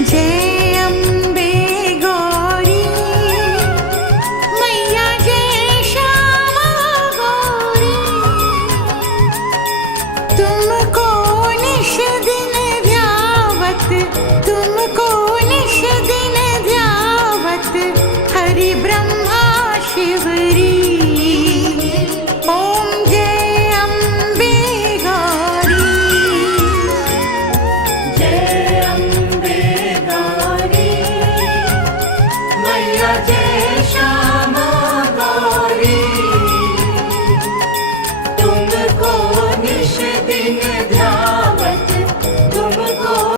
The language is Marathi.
जय अम्बे गौरी मैया जय श्यामा गौरी तुमको निश दिन ध्यावत तुमको निश दिन ध्यावत हरि ब्रह्मा शिवरी ओम जय अम्बे गौरी जय अम्बे गौरी मैया जय